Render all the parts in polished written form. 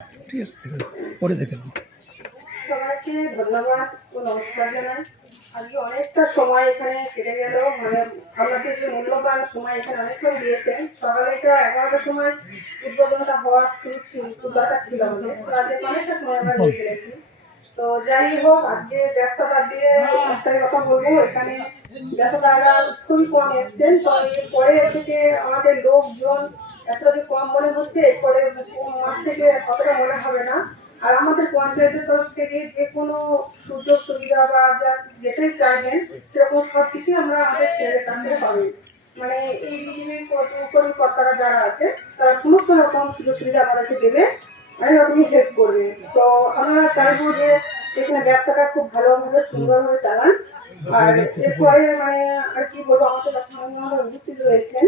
ঠিক আছে, পরে দেখে নেব। সবাইকে ধন্যবাদ ও নমস্কার জানাই। আজকে অনেকটা সময় এখানে কেটে গেল, মানে আপনাদের যে মূল্যবান সময় এখানে অনেকক্ষণ দিয়েছেন। সকালে এটা 11টার সময় উদ্বোধনটা হওয়ার দরকার ছিল আমাদের, তো আজকে অনেকটা সময় আমরা নিয়ে ফেলেছি। তো যাই হোক, আজকে ব্যবসাটা দিয়ে একটাই কথা বলবো, এখানে ব্যবসাদাররা খুবই কম এসছেন। তো এরপরে থেকে আমাদের লোকজন এতটা যে কম মনে হচ্ছে, এরপরে মাস থেকে অতটা মনে হবে না। আর আমাদের পঞ্চায়েতের তরফ থেকে যে কোনো সুযোগ সুবিধা বা যেটাই চাইবেন সেরকম সব কিছুই আমরা আমাদের ছেলেদের কাছ থেকে পাবেন। মানে এই বিজেপির কর্মকর্তারা যারা আছে তারা সমস্ত রকম সুযোগ সুবিধা আমাদেরকে দেবে, অনেক রকমই হেল্প করবে। তো আমরা চাইবো যে এখানে ব্যবসাটা খুব ভালোভাবে সুন্দরভাবে চালান। আর এরপরে মানে আর কি বলবো, আমাদের কাছে উপস্থিত রয়েছেন,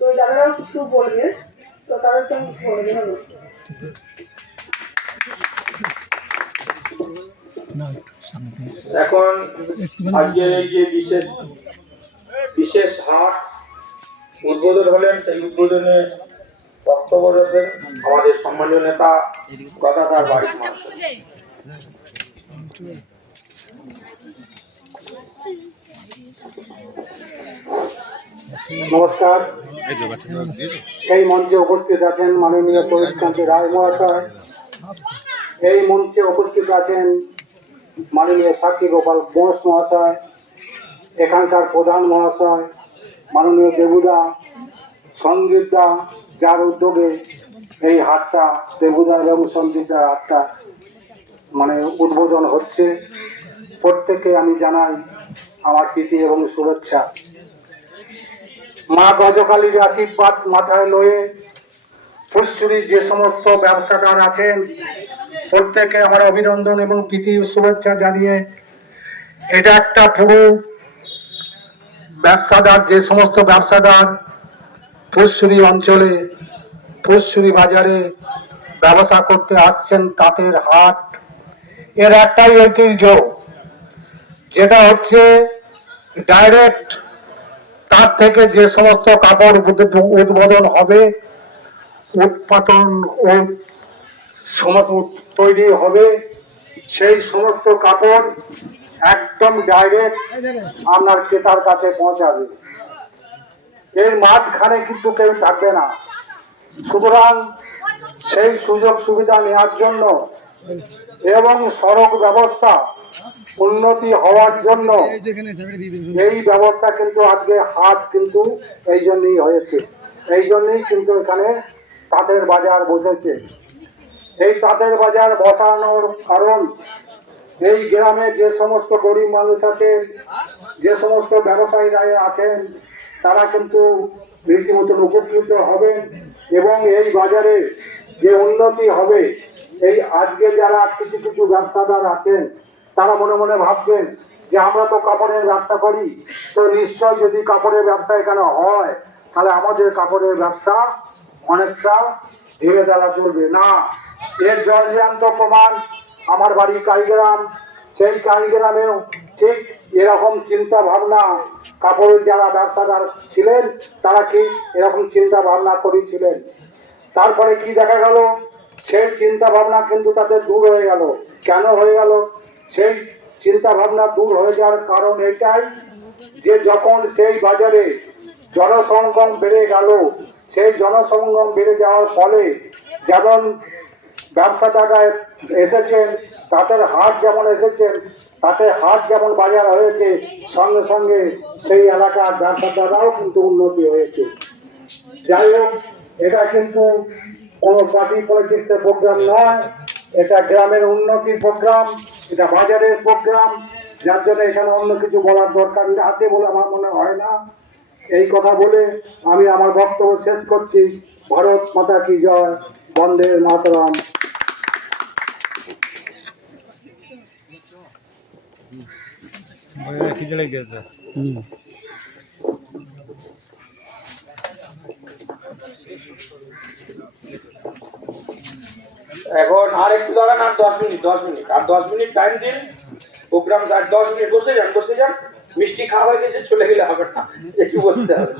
তো যারাও কিছু বলবে, তো তাদেরকে আমি কিছু বলবে। এখন আজকে এই যে বিশেষ হাট উদ্বোধন হলেন, সেই উদ্বোধনে বক্তব্য রাখবেন আমাদের সম্মানীয় নেতা গদাধর বাড়ি। নমস্কার। সেই মঞ্চে উপস্থিত আছেন মাননীয় পরিশকান্তি রায় মহাশয়, এই মঞ্চে উপস্থিত আছেন মাননীয় সাক্ষী গোপাল ঘোষ মহাশয়, এখানকার প্রধান মহাশয় মাননীয় দেবুদা, সঞ্জীবদা, যার উদ্যোগে এই হাটটা, দেবুদা এবং সঞ্জীবদার হাটটা মানে উদ্বোধন হচ্ছে। প্রত্যেককে আমি জানাই আমার প্রীতি এবং শুভেচ্ছা। মা গজকালীর আশীর্বাদ মাথায় লয়ে ফুলছড়ির যে সমস্ত ব্যবসাদার আছেন প্রত্যেকে আমার অভিনন্দন এবং প্রীতি শুভেচ্ছা জানিয়ে, এটা একটা পুরো ব্যবসাদার, যে সমস্ত ব্যবসাদার ফুলছড়ি অঞ্চলে ফুলছড়ি বাজারে ব্যবসা করতে আসছেন, তাঁতের হাট এর একটাই ঐতিহ্য, যেটা হচ্ছে ডাইরেক্ট তার থেকে যে সমস্ত কাপড় উদ্বোধন হবে, উৎপাদন ও তৈরি হবে, সেই সমস্ত কাপড় একদম ডাইরেক্ট আপনার ক্রেতার কাছে পৌঁছাবে। এর মাঝখানে কিন্তু কেউ থাকবে না। সুতরাং সেই সুযোগ সুবিধা নেওয়ার জন্য এবং সড়ক ব্যবস্থা উন্নতি হওয়ার জন্য এই ব্যবস্থা কিন্তু আজকে হাট কিন্তু এই জন্যই হয়েছে, এই জন্যই কিন্তু এখানে তাঁতের বাজার বসেছে। এই তাঁতের বাজার বসানোর কারণ, এই গ্রামে যে সমস্ত গরিব মানুষ আছেন, যে সমস্ত ব্যবসায়ীরা আছেন, তারা কিন্তু রীতিমতো উপকৃত হবেন এবং এই বাজারে যে উন্নতি হবে, এই আজকে যারা কিছু কিছু ব্যবসাদার আছেন তারা মনে মনে ভাবছেন যে আমরা তো কাপড়ের ব্যবসা করি, তো নিশ্চয় যদি কাপড়ের ব্যবসা এখানে হয় তাহলে আমাদের কাপড়ের ব্যবসা অনেকটা ধীরে দ্বারা চলবে না। এর জলজান্ত প্রমাণ আমার বাড়ি কালীগ্রাম। সেই কালীগ্রামেও ঠিক এরকম চিন্তা ভাবনা কাপড়ের যারা ব্যবসাদার ছিলেন তারা কি এরকম চিন্তা ভাবনা করেছিলেন। তারপরে কি দেখা গেল, সেই চিন্তা ভাবনা কিন্তু তাদের দূর হয়ে গেল। কেন হয়ে গেল? সেই চিন্তা ভাবনা দূর হয়ে যাওয়ার কারণ এটাই যে যখন সেই বাজারে জনসংখ্যা বেড়ে গেল, সেই জনসংখ্যা বেড়ে যাওয়ার ফলে যেমন ব্যবসাদাররা এসেছেন, তাদের হাট যেমন এসেছেন, তাতে হাট যেমন বাজার হয়েছে, সঙ্গে সঙ্গে সেই এলাকার ব্যবসাদাররাও কিন্তু উন্নতি হয়েছে। যাই হোক, এটা কিন্তু কোনো পার্টি পলিটিক্সের প্রোগ্রাম নয়, এটা গ্রামের উন্নতির প্রোগ্রাম, এটা বাজারের প্রোগ্রাম, যার জন্য এখানে অন্য কিছু বলার দরকার আছে বলে আমার মনে হয় না। এই কথা বলে আমি আমার বক্তব্য শেষ করছি। ভারত মাতা কি জয়, বন্দে মাতরম। এখন আর একটু দাঁড়ান, আর 10 মিনিট আর 10 মিনিট টাইম দিন। প্রোগ্রাম আর 10 মিনিট বসে যান। মিষ্টি খাওয়া হয়ে গেছে, চলে গেলে হবে না, একটু বসতে হবে।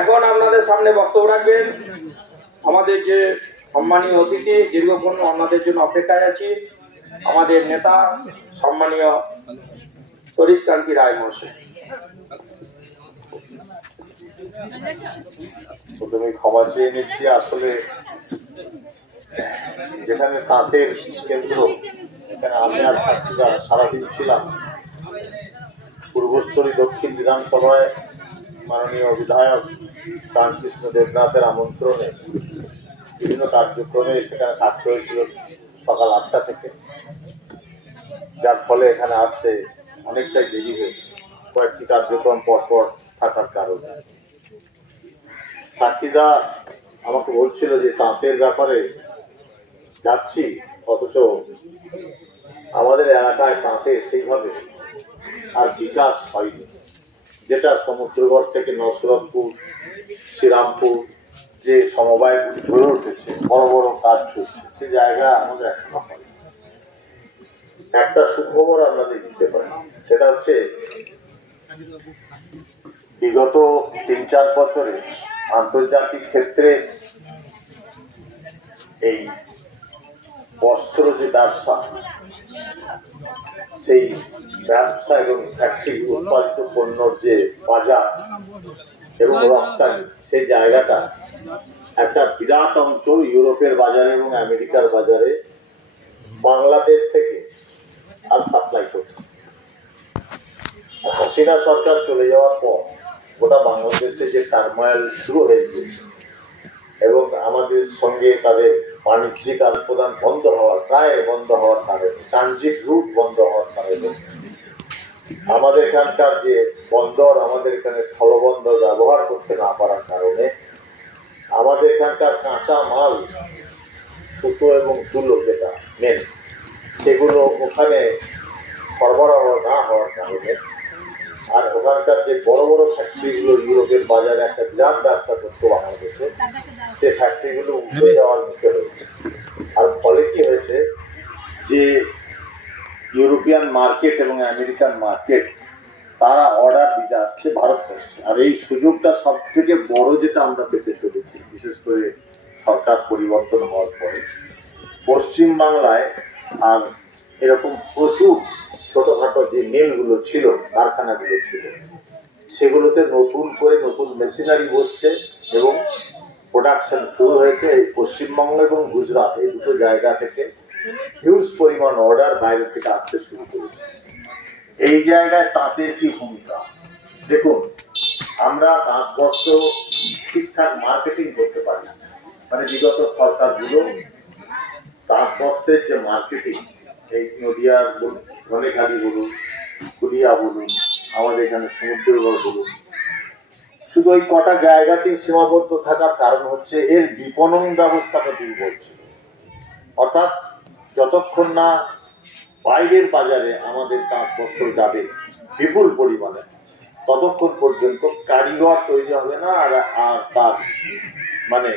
এখন আপনাদের সামনে বক্তব্য রাখবেন আমাদের যে সম্মানীয় অতিথি, দীর্ঘক্ষণ অন্যদের জন্য অপেক্ষায় আছি। আমাদের নেতা সম্মানীয় তরিৎকান্তি রায় মহাশয়। প্রথমে ক্ষমা চেয়ে নিচ্ছি, আসলে যেখানে তাঁতের কেন্দ্র, এখানে আমি আর সাক্ষীরা সারাদিন ছিলাম। পূর্বস্থলী দক্ষিণ বিধানসভায় মাননীয় বিধায়ক প্রাণকৃষ্ণ দেবনাথের আমন্ত্রণে বিভিন্ন কার্যক্রমে সেখানে থাকতে হয়েছিল সকাল 8টা থেকে, যার ফলে এখানে আসতে অনেকটাই দেরি হয়েছে কয়েকটি কার্যক্রম পরপর থাকার কারণে। সাক্ষীদা আমাকে বলছিল যে তাঁতের ব্যাপারে যাচ্ছি, অথচ আমাদের এলাকায় তাঁতের সেইভাবে আর বিকাশ হয়নি। যেটা সমুদ্রগড় থেকে নসরতপুর, শ্রীরামপুর যে সমবায়গুলি গড়ে উঠেছে, বড় বড় কাজ চলছে, সে জায়গা আমাদের এখনো হয়নি। একটা সুখবর আপনাদের দিতে পারি, সেটা হচ্ছে বিগত 3-4 বছরে আন্তর্জাতিক ক্ষেত্রে এই বস্ত্র যে ব্যবসা, সেই ব্যবসা এবং ফ্যাক্টরি উৎপাদিত পণ্যর যে বাজার এবং রপ্তানি, সেই জায়গাটা একটা বিরাট অংশ ইউরোপের বাজারে এবং আমেরিকার বাজারে বাংলাদেশ থেকে আর সাপ্লাই করছে। হাসিনা সরকার চলে যাওয়ার পর গোটা বাংলাদেশে যে টার্মোয়েল শুরু হয়েছে এবং আমাদের সঙ্গে তাদের বাণিজ্যিক আদান প্রদান প্রায় বন্ধ হওয়ার কারণে, ট্রানজিট রুট বন্ধ হওয়ার কারণে, আমাদের এখানকার যে বন্দর, আমাদের এখানে স্থলবন্দর ব্যবহার করতে না পারার কারণে আমাদের এখানকার কাঁচা মাল, সুতো এবং তুলো যেটা মেন, সেগুলো ওখানে সরবরাহ না হওয়ার কারণে, আর ওখানকার যে বড় বড় ফ্যাক্টরিগুলো ইউরোপের বাজারে একটা বিরাট ব্যবসা করতো বাংলাদেশে, সে ফ্যাক্টরিগুলো উঠে যাওয়ার মুখে রয়েছে। আর ফলে কি হয়েছে যে ইউরোপিয়ান মার্কেট এবং আমেরিকান মার্কেট তারা অর্ডার দিতে আসছে ভারতবর্ষে। আর এই সুযোগটা সব থেকে বড় যেটা আমরা পেতে চলেছি, বিশেষ করে সরকার পরিবর্তন হওয়ার পরে পশ্চিম বাংলায় আর এরকম প্রচুর ছোটখাটো যে মিলগুলো ছিল, কারখানাগুলো ছিল, সেগুলোতে নতুন করে নতুন মেশিনারি বসছে এবং প্রোডাকশন শুরু হয়েছে। এই পশ্চিমবঙ্গ এবং গুজরাট, এই দুটো জায়গা থেকে হিউজ পরিমাণ অর্ডার বাইরে থেকে আসতে শুরু করেছে। এই জায়গায় তাঁতের কি ভূমিকা? দেখুন, আমরা তাঁত বস্ত্র ঠিকঠাক মার্কেটিং করতে পারি না। মানে বিগত সরকারগুলো তাঁত বস্ত্রের যে মার্কেটিং, এই নদিয়ার ধনেখালি বলুন, কুলিয়া বলুন, আমাদের এখানে সমুদ্রগড় বলুন, শুধু ওই কটা জায়গাতেই সীমাবদ্ধ থাকার কারণ হচ্ছে এর বিপণন ব্যবস্থাটা দুর্বল ছিল। অর্থাৎ যতক্ষণ না বাইরের বাজারে আমাদের তাঁত বস্ত্র যাবে বিপুল পরিমাণে, ততক্ষণ পর্যন্ত কারিগর তৈরি হবে না, আর তার মানে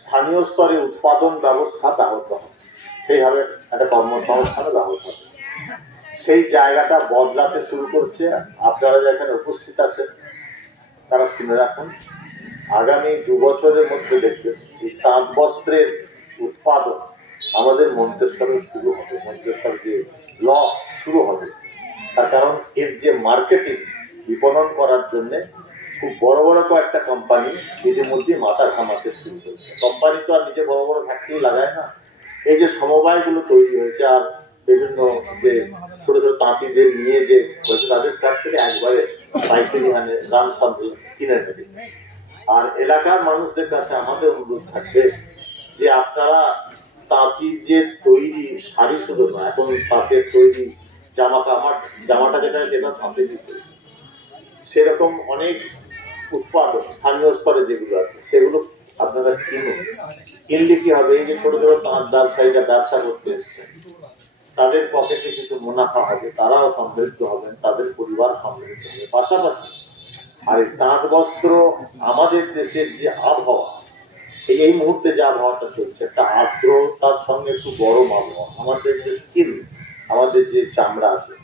স্থানীয় স্তরে উৎপাদন ব্যবস্থা ব্যাহত হবে, সেইভাবে একটা কর্মসংস্থানও ব্যাহত হবে। সেই জায়গাটা বদলাতে শুরু করছে। আপনারা যেখানে উপস্থিত আছেন তারা শুনে রাখুন, আগামী 2 বছরের মধ্যে দেখবেন এই তাঁত বস্ত্রের উৎপাদন আমাদের মন্তেশ্বরে শুরু হবে। মন্তেশ্বর যে ব্লক শুরু হবে, তার কারণ এর যে মার্কেটিং, বিপণন করার জন্য খুব বড় বড় কয়েকটা কোম্পানি ইতিমধ্যে মাথা ঘামাতে শুরু করেছে। কোম্পানি তো আর নিজে বড় বড় ফ্যাক্টরি লাগায় না। এই যে সমবায়গুলো তৈরি হয়েছে আর বিভিন্ন যে ছোট ছোট তাঁতিদের নিয়ে যে হয়েছে, তাদের কাছ থেকে একবারে পাইকারি হারে দাম সব কিনে নেবে। আর এলাকার মানুষদের কাছে আমাদের অনুরোধ থাকবে যে আপনারা তাঁতির যে তৈরি শাড়ি শুধু না, এখন তাঁতের তৈরি জামাটা যেটা তাঁতের তৈরি, সেরকম অনেক উৎপাদন স্থানীয় স্তরে যেগুলো আছে সেগুলো আপনারা কিনুন। কিনলে কি হবে, এই যে ছোট ছোট তাঁত ব্যবসায়ীরা ব্যবসা করতে এসছে, তাদের পকেটে কিছু মুনাফা হবে, তারাও সমৃদ্ধ হবেন, তাদের পরিবার সমৃদ্ধ হবে। পাশাপাশি আর এই তাঁত বস্ত্র আমাদের দেশের যে আবহাওয়া, এই মুহূর্তে যে আবহাওয়াটা চলছে, একটা আর্দ্রতার সঙ্গে একটু গরম আবহাওয়া, আমাদের যে স্কিন, আমাদের যে চামড়া আছে,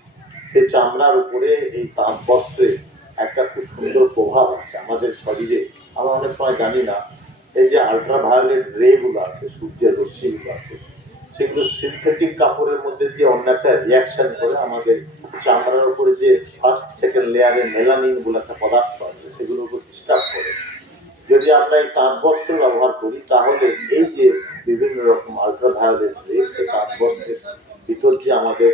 সেই চামড়ার উপরে এই তাঁত বস্ত্রে একটা খুব সুন্দর প্রভাব আছে আমাদের শরীরে। আমরা অনেক সময় জানি না এই যে আল্ট্রাভায়োলেট রে গুলো আছে, সূর্যের রশ্মিগুলো আছে, সেগুলো সিনথেটিক কাপড়ের মধ্যে দিয়ে অন্য একটা রিয়াকশন করে আমাদের চামড়ার উপরে যে ফার্স্ট সেকেন্ড লেয়ারে মেলানিন বলে একটা পদার্থ আছে সেগুলোর উপর ডিস্টার্ব করে। যদি আমরা এই তাঁত বস্ত্র ব্যবহার করি তাহলে এই যে বিভিন্ন রকম আল্ট্রাভায়োলেট রে, সেই তাঁত বস্ত্রের ভিতর যে আমাদের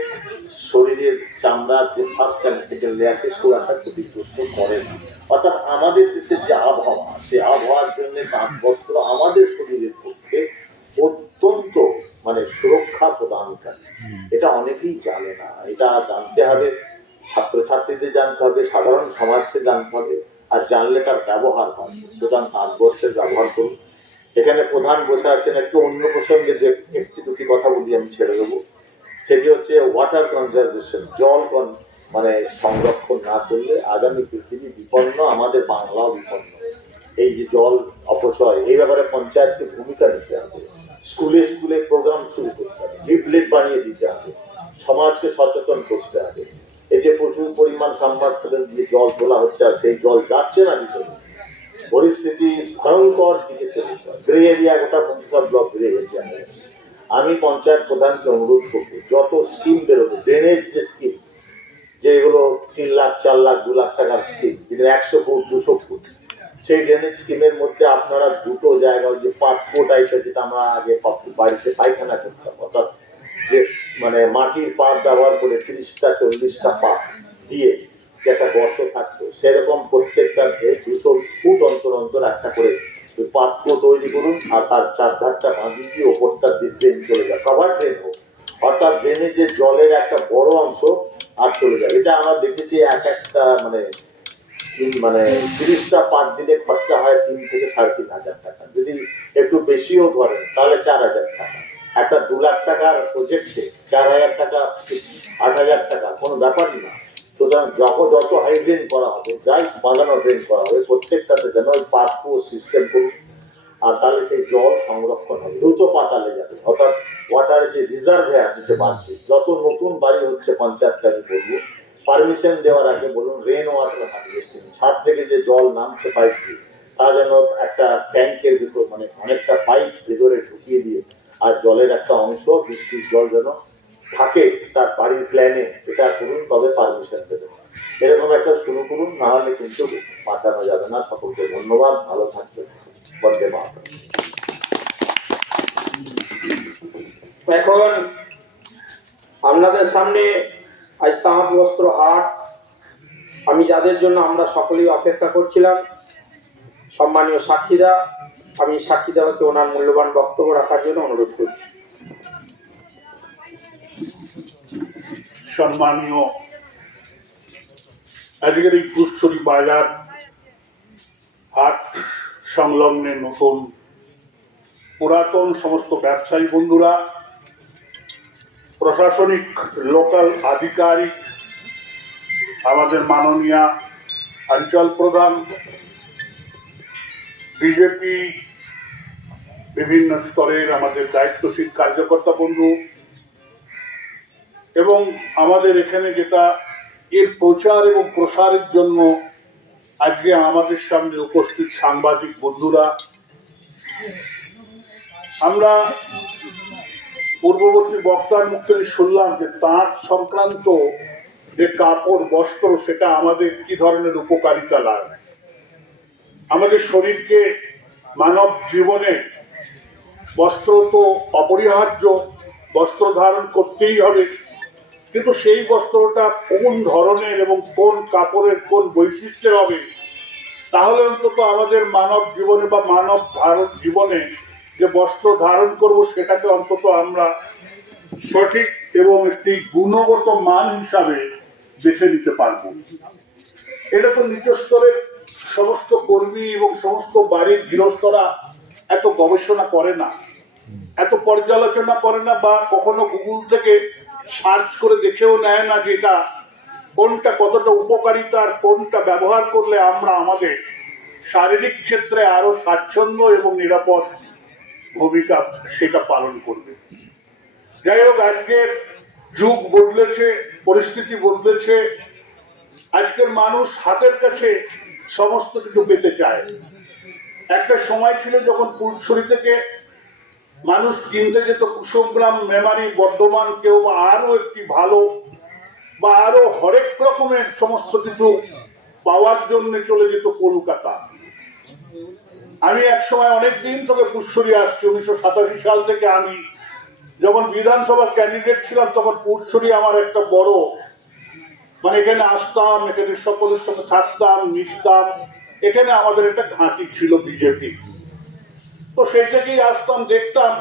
শরীরের চামড়ার যে ফার্স্ট অ্যান্ড সেকেন্ড লেয়ারকে খুব একটা ক্ষতিগ্রস্ত করে না। অর্থাৎ আমাদের দেশের যে আবহাওয়া, সেই আবহাওয়ার জন্য তাঁত বস্ত্র আমাদের শরীরের পক্ষে অত্যন্ত মানে সুরক্ষা প্রদানকারী। এটা অনেকেই জানে না, এটা জানতে হবে, ছাত্রছাত্রীদের জানতে হবে, সাধারণ সমাজকে জানতে হবে, আর জানলে তার ব্যবহার হয়। সুতরাং তাঁত বস্ত্রের ব্যবহার করুন। এখানে প্রধান বসে আছেন, একটু অন্য প্রসঙ্গে যে একটি দুটি কথা বলি, আমি ছেড়ে দেবো। সেটি হচ্ছে ওয়াটার কনজারভেশন, জল মানে সংরক্ষণ না করলে আগামী পৃথিবী বিপন্ন, আমাদের বাংলাও বিপন্ন। এই যে জল অপচয়, এই ব্যাপারে পঞ্চায়েতকে ভূমিকা নিতে হবে, স্কুলে স্কুলে প্রোগ্রাম শুরু করতে হবে, লিফলেট বানিয়ে দিতে হবে, সমাজকে সচেতন করতে হবে। এই যে প্রচুর পরিমাণ সাবমার্সিবল দিয়ে জল তোলা হচ্ছে আর সেই জল যাচ্ছে না ভিতরে, পরিস্থিতি ভয়ঙ্কর দিকে চলে যায়। গ্রে এরিয়া, গোটা 50 ব্লক গ্রে এরিয়া হয়েছে। আমি পঞ্চায়েত প্রধানকে অনুরোধ করবো, যত স্কিম বেরোবে, ড্রেনেজ যে স্কিম, যেগুলো 3 লাখ 4 লাখ 2 লাখ টাকার স্কিম, যেটা 100 ফুট 200 ফুট, সেই ড্রেনেজ স্কিমের মধ্যে আপনারা দুটো জায়গায় যে পাতকো টাইপের, যেটা আমরা আগে বাড়িতে পায়খানা করতাম, অর্থাৎ যে মানে মাটির পাত ব্যবহার করে 30টা 40টা পাত দিয়ে যে একটা গর্ত থাকতো, সেরকম প্রত্যেকটা 200 ফুট অন্তর অন্তর একটা করে পাতকো তৈরি করুন, আর তার চারধারটা বাঁধিয়ে দিয়ে ওপরটা ড্রেন চলে যায়, কভার ড্রেন হোক, অর্থাৎ ড্রেনের যে জলের একটা বড় অংশ আর চলে যায়। এটা আমরা দেখেছি একটা মানে 30টা পাত দিলে খরচা হয় 3 থেকে 3,500 টাকা, যদি একটু বেশিও ধরেন তাহলে 4,000 টাকা। একটা 2 লাখ টাকার প্রজেক্টে 4,000 টাকা 8,000 টাকা কোনো ব্যাপারই না। সুতরাং যত হাই ড্রেন করা হবে, যাই বাঁধানো ড্রেন করা হবে, প্রত্যেকটাতে যেন ওই পাতকো সিস্টেম করুন, আর তাহলে সেই জল সংরক্ষণ হবে, দ্রুত পাতালে যাবে। অর্থাৎ ওয়াটার যে রিজার্ভেয়ার নিচে বাঁধবে, যত নতুন বাড়ি হচ্ছে পঞ্চায়েতকে আমি বলবো, পারমিশন দেওয়ার আগে বলুন রেন ওয়াটার হারভেস্টিং, ছাদ থেকে যে জল নামছে পাইপ দিয়ে, তা যেন একটা ট্যাঙ্কের ভিতর মানে অনেকটা পাইপ ভিতরে ঢুকিয়ে দিয়ে, আর জলের একটা অংশ বৃষ্টির জল যেন থাকে তার বাড়ির প্ল্যানে, এটা করুন, তবে পারমিশন দেবেন। এরকম একটা শুরু করুন, না হলে কিন্তু বাঁচানো যাবে না। সকলকে ধন্যবাদ, ভালো থাকবেন। বন্দে মাতরম। এখন আপনাদের সামনে আজ তাঁত বস্ত্র হাট, আমি যাদের জন্য আমরা সকলেই অপেক্ষা করছিলাম, সম্মানীয় সাক্ষীদা, আমি সাক্ষীদাকে ওনার মূল্যবান বক্তব্য রাখার জন্য অনুরোধ করছি। সম্মানীয় আজকের এই পুষ্করী বাজার হাট সংলগ্নে নতুন পুরাতন সমস্ত ব্যবসায়ী বন্ধুরা, প্রশাসনিক লোকাল আধিকারিক, আমাদের মাননীয় অঞ্চল প্রধান, বিজেপি বিভিন্ন স্তরের আমাদের দায়িত্বশীল কার্যকর্তা বন্ধু, এবং আমাদের এখানে যেটা এর প্রচার এবং প্রসারের জন্য আজকে আমাদের সামনে উপস্থিত সাংবাদিক বন্ধুরা, আমরা পূর্ববর্তী বক্তার মুখ থেকে শুনলাম যে তাঁত সংক্রান্ত যে কাপড় বস্ত্র, সেটা আমাদের কি ধরনের উপকারিতা লাগে। আমাদের শরীরকে, মানব জীবনে বস্ত্র তো অপরিহার্য, বস্ত্র ধারণ করতেই হবে, কিন্তু সেই বস্ত্রটা কোন ধরনের এবং কোন কাপড়ের কোন বৈশিষ্ট্যের হবে, তাহলে অন্তত আমাদের মানব জীবনে বা মানব জীবনে যে বস্ত্র ধারণ করব সেটাকে অন্তত আমরা সঠিক এবং একটি গুণগত মান হিসাবে বেছে নিতে পারব। এটা তো নিচ স্তরের সমস্ত কর্মী এবং সমস্ত বাড়ির গৃহস্থরা এত গবেষণা করে না, এত পর্যালোচনা করে না, বা কখনো গুগল থেকে সার্চ করে দেখেও নেয় না যে এটা কোনটা কতটা উপকারিতা, আর কোনটা ব্যবহার করলে আমরা আমাদের শারীরিক ক্ষেত্রে আরো স্বাচ্ছন্দ্য এবং নিরাপদ ভূমিকা সেটা পালন করবে। যাই হোক, আজকের যুগ বদলেছে, পরিস্থিতি বদলেছে, আজকের মানুষ হাতের কাছে সমস্ত কিছু পেতে চায়। একটা সময় ছিল যখন ফুলছড়ি থেকে মানুষ কিনতে যেত কুসুমগ্রাম, মেমারি, বর্ধমান, কেউ বা আরো একটি ভালো বা আরো হরেক রকমের সমস্ত কিছু পাওয়ার জন্য চলে যেত কলকাতা। আমি এক সময় অনেকদিন থেকে ফুলছড়ি আসছি, 1987 সাল থেকে। আমি যখন বিধানসভা ক্যান্ডিডেট ছিলাম তখন ফুলছড়ি আমার একটা বড়, মানে এখানে আসতাম, এখানে সকলের সঙ্গে থাকতাম, মিশতাম। এখানে আমাদের একটা ঘাঁটি ছিল বিজেপি, তো সেই থেকেই আসতাম, দেখতাম।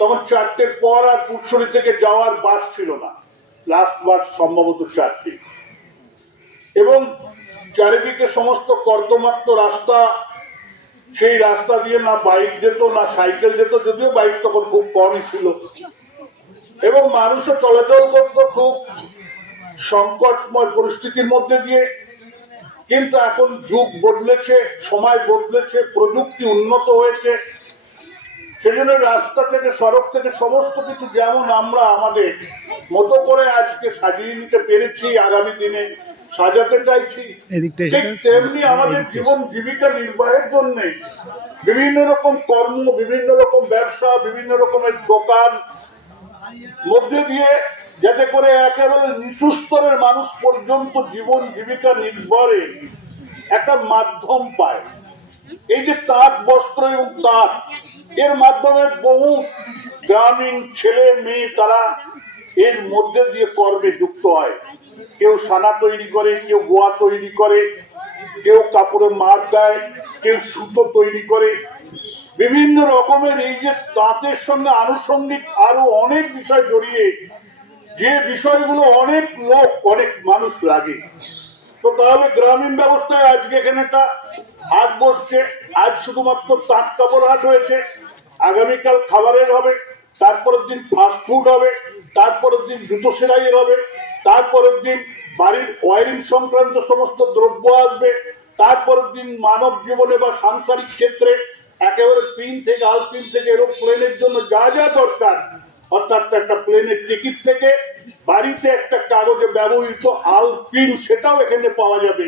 তখন 4টের পর আর ফুলছড়ি থেকে যাওয়ার বাস ছিল না, লাস্ট বাস সম্ভবত 4টে, এবং চারিদিকে সমস্ত কর্দমাক্ত রাস্তা। সেই রাস্তা দিয়ে না বাইক যেত না সাইকেল যেত, যদিও বাইক তখন খুব কমই ছিল, এবং মানুষও চলাচল করত খুব সংকটময় পরিস্থিতির মধ্যে দিয়ে। কিন্তু এখন যুগ বদলেছে, সময় বদলেছে, প্রযুক্তি উন্নত হয়েছে, সেজন্য রাস্তা থেকে, সড়ক থেকে সমস্ত কিছু যেমন আমরা আমাদের মতো করে আজকে সাজিয়ে নিতে পেরেছি, আগামী দিনে সাজাতে চাইছি, ঠিক তেমনি আমাদের জীবন জীবিকা নির্বাহের জন্য বিভিন্ন রকম কর্ম, বিভিন্ন রকম ব্যবসা, বিভিন্ন রকমের দোকান মধ্যে দিয়ে, যাতে করে একেবারে নিচু স্তরের মানুষ পর্যন্ত জীবন জীবিকা নির্ভরে একটা মাধ্যম পায়। এই যে তাঁত বস্ত্র এবং তাঁত, এর মাধ্যমে বহু গ্রামীণ ছেলে মেয়ে তারা এর মধ্যে দিয়ে কর্মে যুক্ত হয়। কেউ সানা তৈরি করে, কেউ গোয়া তৈরি করে, কেউ কাপড়ের মার দেয়, কেউ সুতো তৈরি করে, বিভিন্ন রকমের। এই যে তাঁতের সঙ্গে আনুষঙ্গিক আরো অনেক বিষয় জড়িয়ে, যে বিষয়গুলো অনেক লোক, অনেক মানুষ লাগে। তো তাহলে গ্রামীণ ব্যবস্থায় আজকে এখানে একটা হাট বসছে। আজ শুধুমাত্র তাঁত কাপড় হাট হয়েছে, আগামীকাল খাবারের হবে, তারপরের দিন ফাস্টফুড হবে, তারপরের দিন জুতো সেলাইয়ের হবে, তারপরের দিন বাড়ির ওয়ারিং সংক্রান্ত সমস্ত দ্রব্য আসবে, তারপরের দিন মানব জীবনে বা সাংসারিক ক্ষেত্রে একেবারে পিন থেকে আলপিন থেকে এরোপ্লেনের জন্য যা যা দরকার, অর্থাৎ একটা প্লেনের টিকিট থেকে বাড়িতে একটা কাগজে ব্যবহৃত আলপিন, সেটাও এখানে পাওয়া যাবে।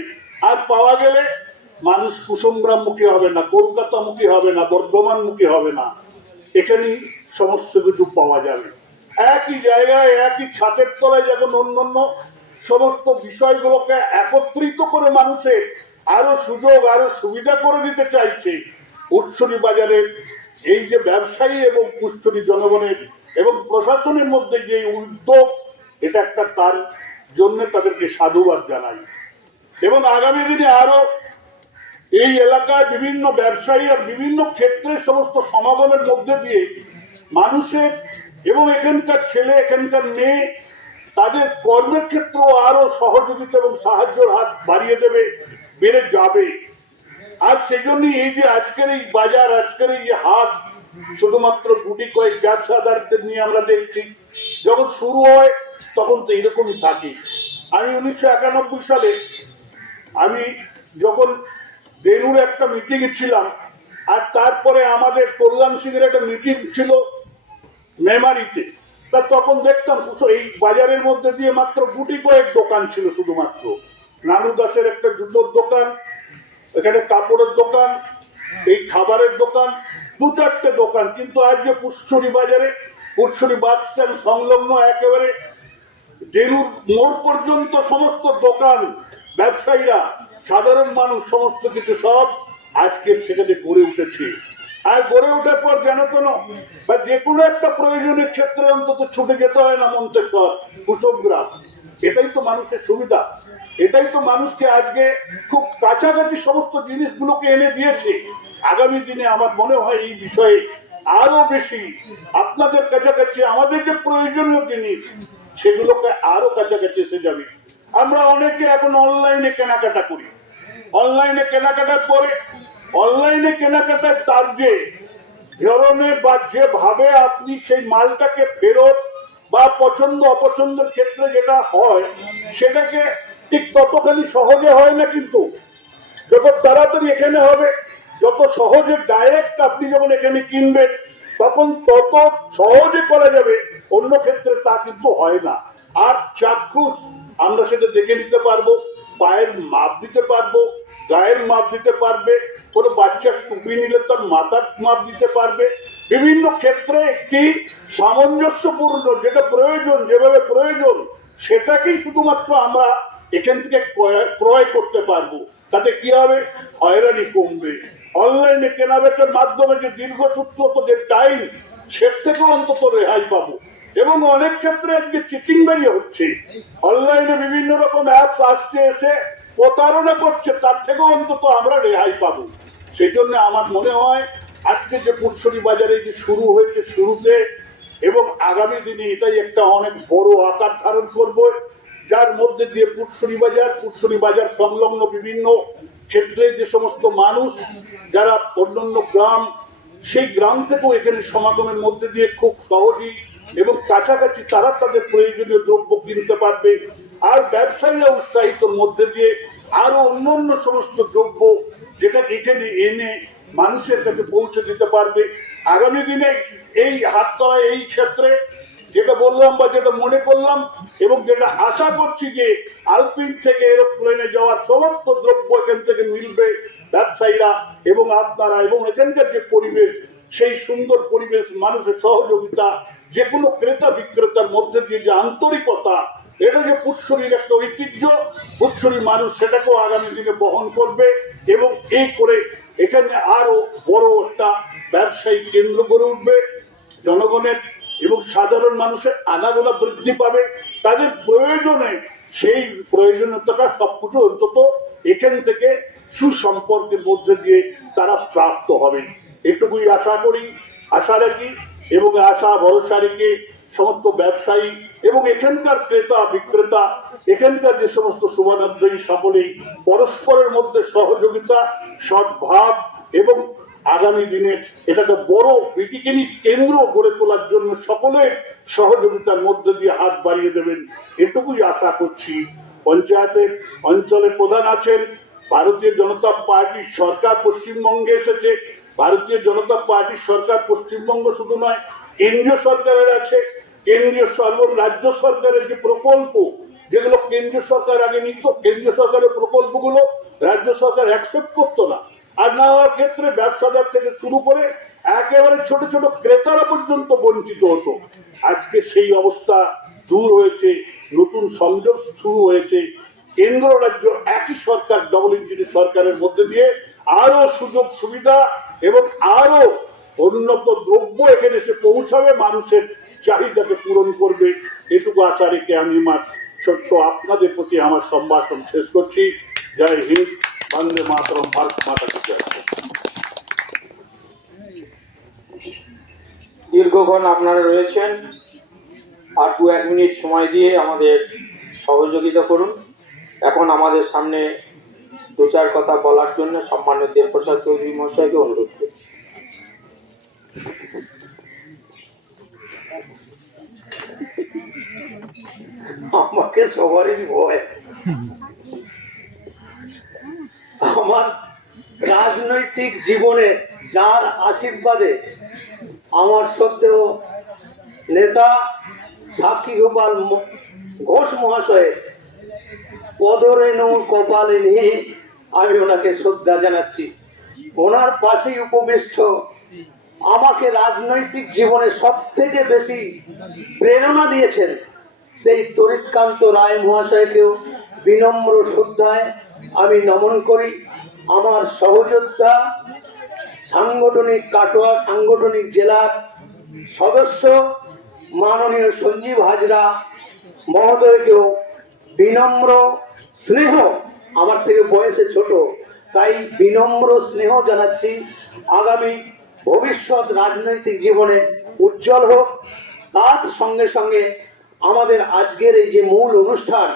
আর পাওয়া গেলে মানুষ কুসুমগ্রামমুখী হবে না, কলকাতামুখী হবে না, বর্ধমানমুখী হবে না, এখানেই সমস্ত কিছু পাওয়া যাবে একই জায়গায়, একই ছাদের তলায়। যখন অন্যান্য সমস্ত বিষয়গুলোকে একত্রিত করে মানুষের আরো সুযোগ, আরো সুবিধা করে দিতে চাইছে, ফুলছড়ি বাজারের এই যে ব্যবসায়ী এবং ফুলছড়ি জনগণের এবং প্রশাসনের মধ্যে যে উদ্যোগ, এটা একটা, তার জন্য তাদেরকে সাধুবাদ জানাই। এবং আগামী দিনে আরো এই এলাকায় বিভিন্ন ব্যবসায়ী আর বিভিন্ন ক্ষেত্রের সমস্ত সমাগমের মধ্যে দিয়ে মানুষের এবং এখানকার ছেলে, এখানকার মেয়ে, তাদের কর্মের ক্ষেত্রেও আরো সহযোগিতা এবং সাহায্যের হাত বাড়িয়ে দেবে, বেড়ে যাবে। আর সেই জন্যই এই যে আজকের এই বাজার, আজকের এই যে হাট, শুধুমাত্র গুটি কয়েক ব্যবসাদারদের নিয়ে আমরা দেখছি। যখন শুরু হয় তখন তো এরকমই থাকে। আমি 1991 সালে আমি যখন বেলুড়ে একটা মিটিংয়ে ছিলাম, আর তারপরে আমাদের কল্যাণ সিংহের একটা মিটিং ছিল মেমারিতে, তা তখন দেখতাম এই বাজারের মধ্যে দিয়ে মাত্র গুটি কয়েক দোকান ছিল, শুধুমাত্র নানু দাসের একটা জুতোর দোকান, এখানে কাপড়ের দোকান, এই খাবারের দোকান, 2-4টে দোকান। কিন্তু আজ যে ফুলছড়ি বাজারে, ফুলছড়ি বাস স্ট্যান্ড সংলগ্ন একেবারে বেলুর মোড় পর্যন্ত সমস্ত দোকান, ব্যবসায়ীরা, সাধারণ মানুষ, সমস্ত কিছু সব আজকে সেখানে গড়ে উঠেছে। আর গড়ে ওঠার পর যেন কোনো বা যে কোনো একটা প্রয়োজনের ক্ষেত্রে অন্তত ছুটে যেতে হয় না মন্তেশ্বর, কুসুমগ্রাম। এটাই তো মানুষের সুবিধা, এটাই তো মানুষকে আজকে খুব কাছাকাছি সমস্ত জিনিসগুলোকে এনে দিয়েছে। আগামী দিনে আমার মনে হয় এই বিষয়ে আরো বেশি আপনাদের কাছাকাছি আমাদের যে প্রয়োজনীয় জিনিস, সেগুলোকে আরো কাছাকাছি এসে যাবে। আমরা অনেকে এখন অনলাইনে কেনাকাটা করি, অনলাইনে কেনাকাটার পরে অনলাইনে কেনাকাটার তার যে ধরনের বা যেভাবে আপনি সেই মালটাকে ফেরত বা পছন্দ অপছন্দের ক্ষেত্রে যেটা হয়, সেটাকে ঠিক ততখানি সহজে হয় না। কিন্তু যত তাড়াতাড়ি এখানে হবে, যত সহজে ডাইরেক্ট আপনি যখন এখানে কিনবেন, তখন তত সহজে করা যাবে। অন্য ক্ষেত্রে তা কিন্তু হয় না। আর চাক্ষুষ আমরা সেটা দেখে নিতে পারবো পায়ের মাপ দিতে পারবো, গায়ের মাপ দিতে পারবে, কোনো বাচ্চার টুপি নিলে তার মাথার মাপ দিতে পারবে। বিভিন্ন ক্ষেত্রে একটি সামঞ্জস্যপূর্ণ যেটা প্রয়োজন, যেভাবে প্রয়োজন সেটাকেই শুধুমাত্র আমরা এখান থেকে ক্রয় করতে পারবো। তাতে কি হবে? হয়রানি কমবে। অনলাইনে কেনাবেচার মাধ্যমে যে দীর্ঘসূত্রত যে টাইম, সের থেকেও অন্তত রেহাই পাবো। এবং অনেক ক্ষেত্রে আজকে চিটিং বেরিয়ে হচ্ছে, অনলাইনে বিভিন্ন রকম অ্যাপস আসছে, এসে প্রতারণা করছে, তার থেকেও অন্তত আমরা রেহাই পাবো। সেই জন্য আমার মনে হয় আজকে যে পুরসুরি বাজারে যে শুরু হয়েছে শুরুতে, এবং আগামী দিনে এটাই একটা অনেক বড় আকার ধারণ করবে, যার মধ্যে দিয়ে পুরসুরি বাজার সংলগ্ন বিভিন্ন ক্ষেত্রে যে সমস্ত মানুষ যারা অন্যান্য গ্রাম, সেই গ্রাম থেকেও এখানে সমাগমের মধ্যে দিয়ে খুব সহজেই এবং কাছাকাছি তারা তাদের প্রয়োজনীয় দ্রব্য কিনতে পারবে। আর ব্যবসায়ীরা উৎসাহিতর মধ্যে দিয়ে আরো অন্যান্য সমস্ত দ্রব্য যেটা এখানে এনে মানুষের কাছে পৌঁছে দিতে পারবে। আগামী দিনে এই হাততলা এই ক্ষেত্রে যেটা বললাম বা যেটা মনে করলাম এবং যেটা আশা করছি যে আলপিন থেকে এরোপ্লেনে যাওয়ার সমস্ত দ্রব্য এখান থেকে মিলবে ব্যবসায়ীরা এবং আপনারা, এবং এখানকার যে পরিবেশ, সেই সুন্দর পরিবেশ, মানুষের সহযোগিতা, যে কোনো ক্রেতা বিক্রেতার মধ্যে দিয়ে যে আন্তরিকতা, এটা যে পুরসুরির একটা ঐতিহ্য, পুরসুরির মানুষ সেটাকেও আগামী দিনে বহন করবে এবং এই করে এখানে আরো বড় একটা ব্যবসায়িক কেন্দ্র গড়ে উঠবে। জনগণের এবং সাধারণ মানুষের আনাগোনা বৃদ্ধি পাবে, তাদের প্রয়োজনে সেই প্রয়োজনীয়তাটা সবকিছু অন্তত এখান থেকে সুসম্পর্কের মধ্যে দিয়ে তারা প্রাপ্ত হবে। এটুকুই আশা করি, আশা রাখি এবং আশা ভরসা রেখে সমস্ত ব্যবসায়ী এবং এখানকার ক্রেতা বিক্রেতা, এখানকার যে সমস্ত শুভানুধ্যায়ী সকলেই পরস্পরের মধ্যে সহযোগিতা, সদ্ভাব এবং আগামী দিনে এটাকে বড় বিটিকেনি কেন্দ্র গড়ে তোলার জন্য সকলের সহযোগিতার মধ্যে দিয়ে হাত বাড়িয়ে দেবেন, এটুকুই আশা করছি। পঞ্চায়েতের অঞ্চলের প্রধান আছেন, ভারতীয় জনতা পার্টির সরকার পশ্চিমবঙ্গে এসেছে। ভারতীয় জনতা পার্টির সরকার পশ্চিমবঙ্গ শুধু নয়, কেন্দ্রীয় সরকারের আছে, কেন্দ্রীয় এবং রাজ্য সরকারের যে প্রকল্প, যেগুলো কেন্দ্রীয় সরকার আগে নিত, কেন্দ্রীয় সরকারের প্রকল্পগুলো রাজ্য সরকার অ্যাকসেপ্ট করতো না। আর না হওয়ার ক্ষেত্রে ব্যবসাদার থেকে শুরু করে একেবারে ছোট ছোট ক্রেতারা পর্যন্ত বঞ্চিত হতো। আজকে সেই অবস্থা দূর হয়েছে, নতুন সংযোগ শুরু হয়েছে। কেন্দ্র রাজ্য একই সরকার, ডবল ইঞ্জিন সরকারের মধ্যে দিয়ে আরো সুযোগ সুবিধা এবং আরো উন্নত দ্রব্য এখানে এসে পৌঁছাবে, মানুষের চাহিদাকে পূরণ করবে। এটুকু আশা রেখে আমি আমার ছোট্ট আপনাদের প্রতি আমার সম্ভাষণ শেষ করছি। জয় হিন্দ, বন্দে মাতরম, ভারত মাতা কি জয়। দীর্ঘক্ষণ আপনারা রয়েছেন, আর 2-1 মিনিট সময় দিয়ে আমাদের সহযোগিতা করুন। এখন আমাদের সামনে 2-4 কথা বলার জন্য সম্মানীয় দেবপ্রসাদ চৌধুরী মহাশয়কে অনুরোধ করছি। আমাকে সবারই ভয়। আমার রাজনৈতিক জীবনে যার আশীর্বাদে আমার শ্রদ্ধেয় নেতা সাক্ষী গোপাল ঘোষ মহাশয়ের পদরেণু কপালে নিয়ে আমি ওনাকে শ্রদ্ধা জানাচ্ছি। ওনার পাশেই উপবিষ্ট আমাকে রাজনৈতিক জীবনে সব থেকে বেশি প্রেরণা দিয়েছেন সেই তরিৎকান্ত রায় মহাশয়কেও বিনম্র শ্রদ্ধায় আমি নমন করি। আমার সহযোদ্ধা সাংগঠনিক কাটোয়া সাংগঠনিক জেলার সদস্য মাননীয় সঞ্জীব হাজরা মহোদয়কেও বিনম্র স্নেহ, আমার থেকে বয়সে ছোট তাই বিনম্র স্নেহ জানাচ্ছি। আগামী ভবিষ্যৎ রাজনৈতিক জীবনে উজ্জ্বল হোক। তার সঙ্গে সঙ্গে আমাদের আজকের এই যে মূল অনুষ্ঠান,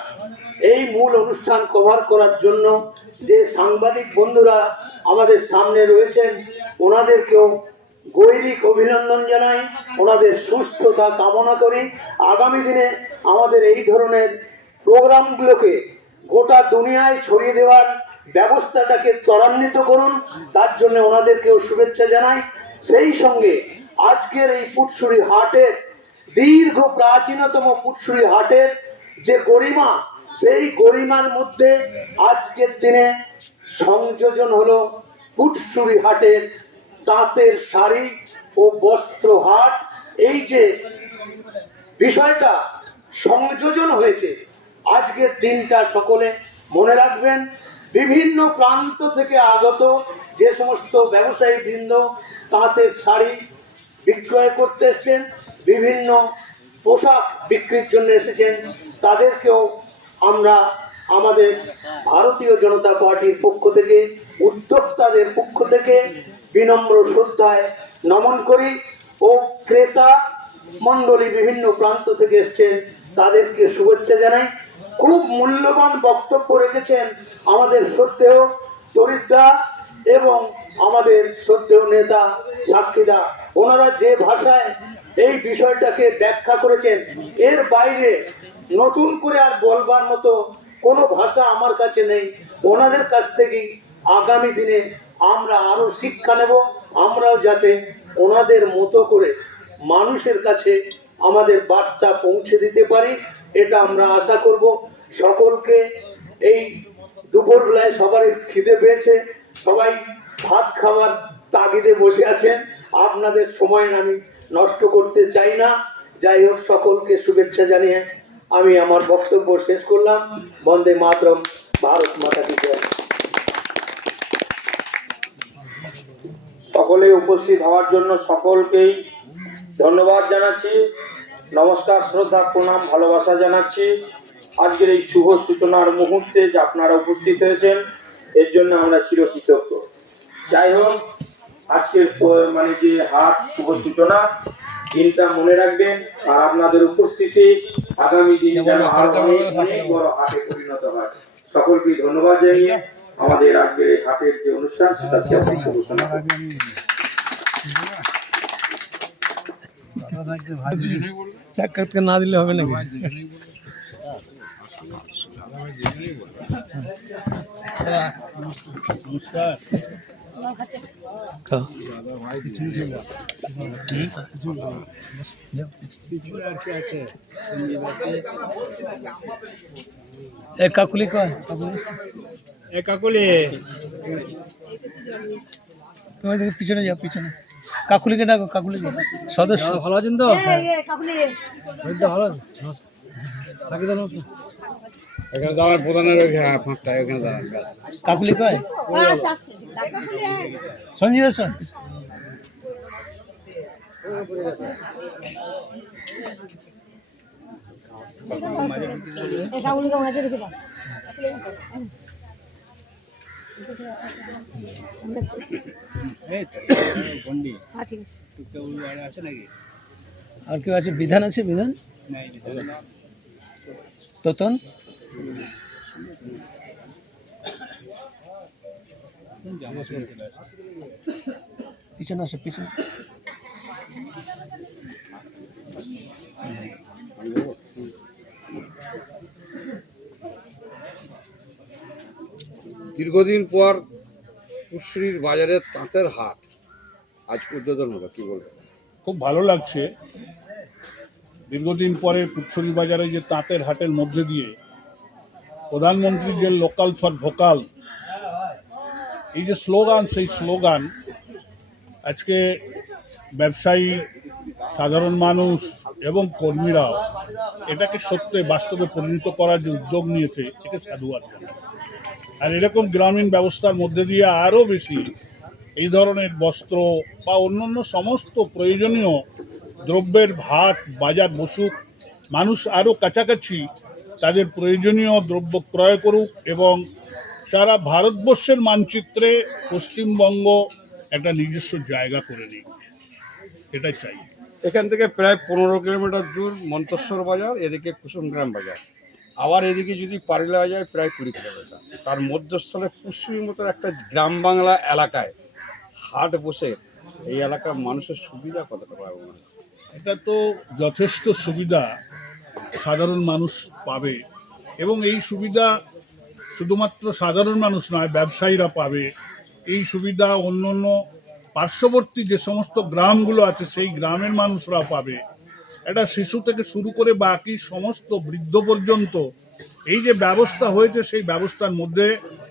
এই মূল অনুষ্ঠান কভার করার জন্য যে সাংবাদিক বন্ধুরা আমাদের সামনে রয়েছেন, ওনাদেরকেও গৈরিক অভিনন্দন জানাই, ওনাদের সুস্থতা কামনা করি। আগামী দিনে আমাদের এই ধরনের প্রোগ্রামগুলোকে গোটা দুনিয়ায় ছড়িয়ে দেওয়ার ব্যবস্থাটাকে ত্বরান্বিত করুন, তার জন্য ওনাদেরকেও শুভেচ্ছা জানাই। সেই সঙ্গে আজকের এই পুটসুরি হাটের দীর্ঘ প্রাচীনতম পুটসুরি হাটের যে গরিমা সেই গরিমার মধ্যে আজকের দিনে সংযোজন হলো ফুটসুরি হাটের তাঁতের শাড়ি ও বস্ত্র হাট। এই যে বিষয়টা সংযোজন হয়েছে আজকের দিনটা সকলে মনে রাখবেন। বিভিন্ন প্রান্ত থেকে আগত যে সমস্ত ব্যবসায়ী বৃন্দ তাঁতের শাড়ি বিক্রয় করতে এসেছেন, বিভিন্ন পোশাক বিক্রির জন্য এসেছেন, তাদেরকেও আমরা আমাদের ভারতীয় জনতা পার্টির পক্ষ থেকে, উদ্যোক্তাদের পক্ষ থেকে বিনম্র শ্রদ্ধায় নমন করি ও ক্রেতা মণ্ডলী বিভিন্ন প্রান্ত থেকে এসেছেন তাদেরকে শুভেচ্ছা জানাই। খুব মূল্যবান বক্তব্য রেখেছেন আমাদের শ্রদ্ধেয় তরিদা এবং আমাদের শ্রদ্ধেয় নেতা সাক্ষীদা। ওনারা যে ভাষায় এই বিষয়টাকে ব্যাখ্যা করেছেন, এর বাইরে নতুন করে আর বলবার মতো কোনো ভাষা আমার কাছে নেই। ওনাদের কাছ থেকেই আগামী দিনে আমরা আরো শিক্ষা নেব, আমরাও যাতে ওনাদের মতো করে মানুষের কাছে আমাদের বার্তা পৌঁছে দিতে পারি, এটা আমরা আশা করব। সকলকে এই দুপুরবেলায় সবার খিদে পেয়েছে, সবাই ভাত খাওয়ার তাগিদে বসে আছেন, আপনাদের সময় আমি নষ্ট করতে চাই না। যাই হোক, সকলকে শুভেচ্ছা জানিয়ে আমি আমার বক্তব্য শেষ করলাম। বন্দে মাতরম, ভারত মাতা কি জয়। সকলে উপস্থিত হওয়ার জন্য সকলকেই ধন্যবাদ জানাচ্ছি, নমস্কার, শ্রদ্ধা, প্রণাম, ভালোবাসা জানাচ্ছি। আজকের এই শুভ সূচনার মুহূর্তে যে আপনারা উপস্থিত হয়েছেন এর জন্য আমরা চিরকৃতজ্ঞ। যাই হোক, আজকের মানে যে হাট শুভ সূচনা, দিনটা মনে রাখবেন, আর আপনাদের উপস্থিতি আগামী দিন যেন আরো অনেক বড় হাটে পরিণত হয়। সকলকে ধন্যবাদ জানিয়ে আমাদের আজকের এই হাটের যে অনুষ্ঠান সেটা সমাপ্ত ঘোষণা করি। সাক্ষাৎকার না দিলে হবে নাকি? কাকুলি কয়, কাকুলি তোমার পিছনে যাও, পিছনে কাকুলিকে ডাকো, কাকুলিকে। সদস্য ভালো আছেন তো? ভালো আছেন। এখানে দাঁড়ান, প্রধানের ফাঁকটা এখানে দাঁড়ান। কাকুলি কয়, সঞ্জীব স্যার মাঝে রেখে দাও। আর কেউ আছে? বিধান আছে? বিধান তোতন পিছনে আসে, পিছনে। দীর্ঘদিন পর কুশরীর বাজারের তাঁতের হাট আজ উদ্বোধন হলো, কি বলবেন? খুব ভালো লাগছে। দীর্ঘদিন পরে পুৎসরি বাজারে যে তাঁতের হাটের মধ্যে দিয়ে প্রধানমন্ত্রী যে লোকাল ফর ভোকাল এই যে স্লোগান, সেই স্লোগান আজকে ব্যবসায়ী, সাধারণ মানুষ এবং কর্মীরাও এটাকে সত্যি বাস্তবে পরিণত করার যে উদ্যোগ নিয়েছে, এটা সাধুবাদ জানাই। আর এরকম গ্রামীণ ব্যবস্থার মধ্যে দিয়ে আরও বেশি এই ধরনের বস্ত্র বা অন্যান্য সমস্ত প্রয়োজনীয় দ্রব্যের হাট বাজার বসুক, মানুষ আরও কাছাকাছি তাদের প্রয়োজনীয় দ্রব্য ক্রয় করুক এবং সারা ভারতবর্ষের মানচিত্রে পশ্চিমবঙ্গ একটা নিজস্ব জায়গা করে নিক, এটাই চাই। এখান থেকে প্রায় 15 কিলোমিটার দূর মন্তেশ্বর বাজার, এদিকে কুসুমগ্রাম বাজার, আবার এদিকে যদি পারিলা যায় প্রায় 20 কিলোমিটার। তার মধ্যস্থলে কুশরীর মতো একটা গ্রাম বাংলা এলাকায় হাট বসে এই এলাকার মানুষের সুবিধা কতটা পাবে? এটা তো যথেষ্ট সুবিধা সাধারণ মানুষ পাবে এবং এই সুবিধা শুধুমাত্র সাধারণ মানুষ নয়, ব্যবসায়ীরা পাবে। এই সুবিধা অন্য অন্য পার্শ্ববর্তী যে সমস্ত গ্রামগুলো আছে সেই গ্রামের মানুষরা পাবে। এটা শিশু থেকে শুরু করে বাকি সমস্ত বৃদ্ধ পর্যন্ত এই যে ব্যবস্থা হয়েছে সেই ব্যবস্থার মধ্যে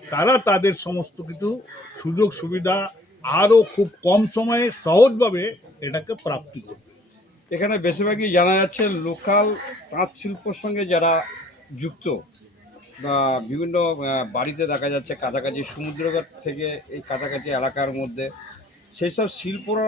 তারা তাদের সমস্ত কিছু সুযোগ সুবিধা আরও খুব কম সময়ে সহজভাবে এটাকে প্রাপ্তি করবে। এখানে বেশিরভাগই জানা যাচ্ছে লোকাল তাঁত শিল্পর সঙ্গে যারা যুক্ত বা বিভিন্ন বাড়িতে দেখা যাচ্ছে কাছাকাছি সমুদ্রঘাট থেকে এই কাছাকাছি এলাকার মধ্যে সেই সব শিল্পরা